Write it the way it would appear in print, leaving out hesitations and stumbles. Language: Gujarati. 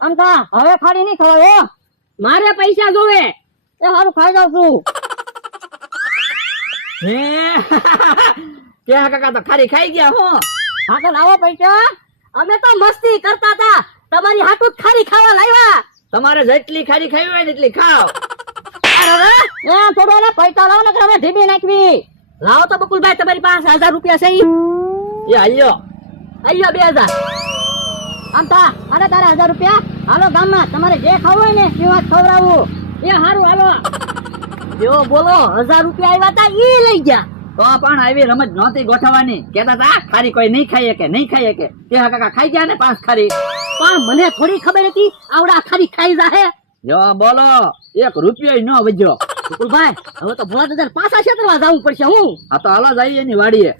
અમતા હવે ખાડી નહીં ખવાય હો. મારે પૈસા જોવે. એ હારું ખાઈ જાઉં છું. હે ક્યાં કાકા તો ખારી ખાઈ ગયા હો. હા તો લાવો પૈસા. અમે તો મસ્તી કરતા હતા, તમારી હાટુ જ ખારી ખાવા લાવ્યા. તમારે જેટલી ખારી ખાવી હોય ને એટલી ખાઓ. એ થોડો ને પૈસા લાવો ને કે અમે ઢીબી નાખવી. લાવો તો બકુલભાઈ, તમારી પાસે 1000 રૂપિયા છે. એ આલ્યો અહીંયા 2000. અમતા અરે તારા 1000 રૂપિયા હાલો ગામમાં તમારે જે ખાવું હોય ને એ વાત ખવડાવું. એ હારું હાલો. જો બોલો 1000 રૂપિયા આવ્યા હતા ઈ લઈ ગયા. તો પણ આવી રમત નહોતી ગોઠવવાની. કેતા તા ખારી કોઈ નહીં ખાઈ શકે, નહીં ખાઈ શકે. કે કાકા ખાઈ ગયા ને 5 ખારી. પણ મને થોડી ખબર હતી આવડા ખારી ખાઈ જાહે. જો બોલો 1 રૂપિયો ન વજ્યો. બકુલભાઈ હવે તો ભોળા દાદા પાછા ક્ષેત્રમાં જવું પડશે. હું આ તો હાલો જઈએ એની વાડીએ.